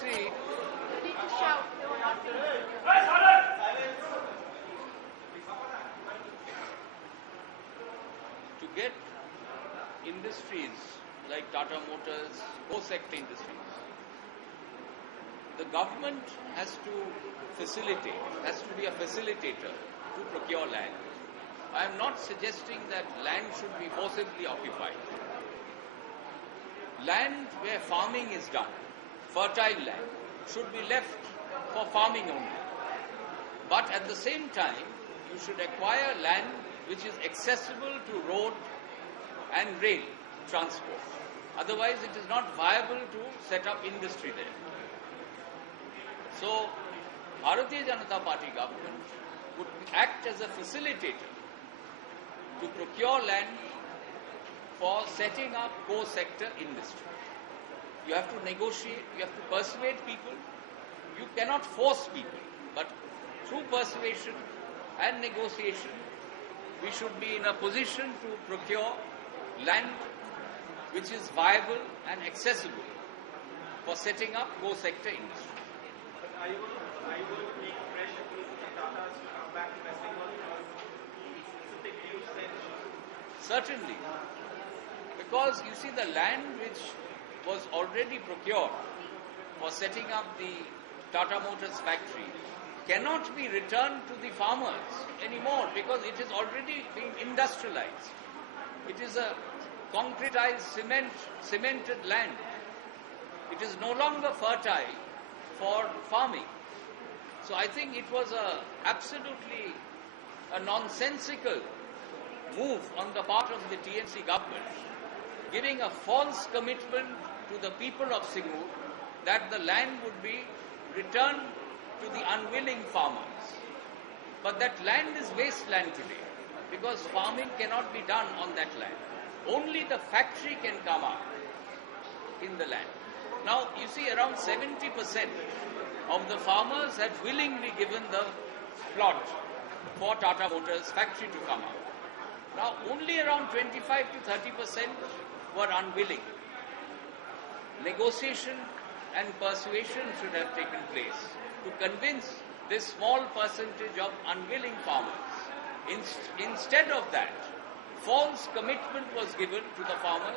See, to get industries like Tata Motors, co-sector industries, the government has to facilitate, has to be a facilitator to procure land. I am not suggesting that land should be forcibly occupied. Land where farming is done, fertile land, should be left for farming only. But at the same time, you should acquire land which is accessible to road and rail transport. Otherwise, it is not viable to set up industry there. So, Bharatiya Janata Party government would act as a facilitator to procure land for setting up co-sector industry. You have to negotiate, you have to persuade people. You cannot force people, but through persuasion and negotiation, we should be in a position to procure land which is viable and accessible for setting up co-sector industry. But are you going to make pressure to the Tatas to come back investing money, or it's a big huge thing? Certainly. Because you see, the land which was already procured for setting up the Tata Motors factory cannot be returned to the farmers anymore because it is already being industrialized. It is a concretized cemented land. It is no longer fertile for farming. So I think it was absolutely a nonsensical move on the part of the TMC government, giving a false commitment to the people of Singur that the land would be returned to the unwilling farmers. But that land is wasteland today because farming cannot be done on that land. Only the factory can come up in the land. Now, you see, around 70% of the farmers had willingly given the plot for Tata Motors factory to come up. Now, only around 25 to 30% were unwilling. Negotiation and persuasion should have taken place to convince this small percentage of unwilling farmers. Instead of that, false commitment was given to the farmers